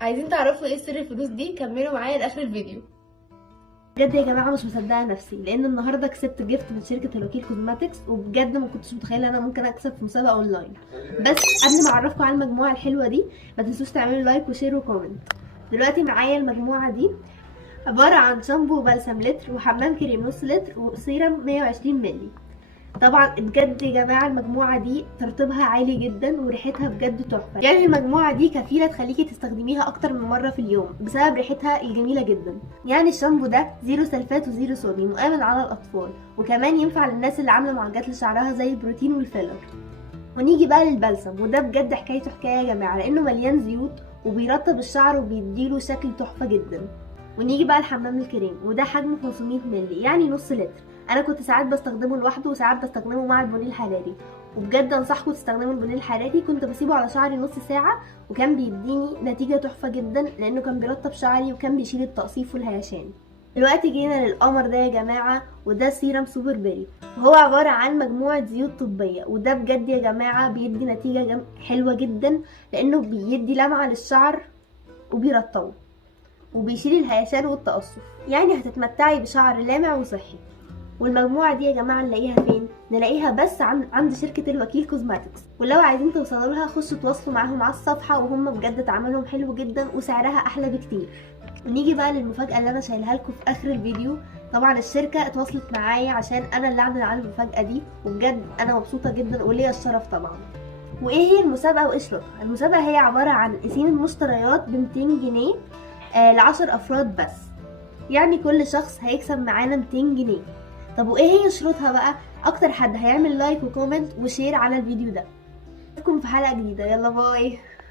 عايزين تعرفوا ايه سر الفلوس دي؟ كملوا معايا لاخر الفيديو. بجد يا جماعه مش مصدقه نفسي، لان النهارده كسبت جيفت من شركه الوكيل كوزماتكس، وبجد ما كنتش متخيله ان انا ممكن اكسب في مسابقه اونلاين. بس قبل ما اعرفكم على المجموعه الحلوه دي، ما تنسوش تعملوا لايك وشير وكومنت. دلوقتي معايا المجموعه دي عباره عن شامبو وبلسم لتر، وحمام كريم نص لتر، وسيرم 120 مللي. طبعا بجد يا جماعه المجموعه دي ترطيبها عالي جدا وريحتها بجد تحفه، يعني المجموعه دي كفيله تخليكي تستخدميها اكتر من مره في اليوم بسبب ريحتها الجميله جدا. يعني الشامبو ده زيرو سلفات وزيرو صوديوم وامن على الاطفال، وكمان ينفع للناس اللي عامله معالجات لشعرها زي البروتين والفيلر. ونيجي بقى للبلسم، وده بجد حكايته حكايه يا جماعه، لانه مليان زيوت وبيرطب الشعر وبيديله شكل تحفه جدا. ونيجي بقى لحمام الكريم، وده حجمه 500 مللي يعني نص لتر. انا كنت ساعات بستخدمه لوحده وساعات بستخدمه مع البني الحراري، وبجد انصحكم تستخدموا البني الحراري. كنت بسيبه على شعري نص ساعه وكان بيديني نتيجه تحفه جدا، لانه كان بيرطب شعري وكان بيشيل التقصيف والهيشان. دلوقتي جينا للقمر ده يا جماعه، وده سيرم سوبر بيري، وهو عباره عن مجموعه زيوت طبيه، وده بجد يا جماعه بيدي نتيجه حلوه جدا، لانه بيدي لمعه للشعر وبيرطبه وبيشيل الهيشان والتقصف، يعني هتتمتعي بشعر لامع وصحي. والمجموعه دي يا جماعه نلاقيها فين؟ نلاقيها بس عند شركه الوكيل كوزماتكس، ولو عايزين توصلوا لها خشوا تواصلوا معاهم على الصفحه، وهم بجد تعاملهم حلو جدا وسعرها احلى بكتير. ونيجي بقى للمفاجاه اللي انا شايلها لكم في اخر الفيديو. طبعا الشركه اتواصلت معايا عشان انا اللي اعمل على المفاجاه دي، وبجد انا مبسوطه جدا وليا الشرف طبعا. وايه هي المسابقه وايه شروطها؟ المسابقه هي عباره عن قسيم المشتريات ب 200 جنيه ل10 افراد بس، يعني كل شخص هيكسب معانا 200 جنيه. طب وايه هي شروطها بقى؟ اكتر حد هيعمل لايك وكومنت وشير على الفيديو ده. اشوفكم في حلقة جديدة، يلا باي.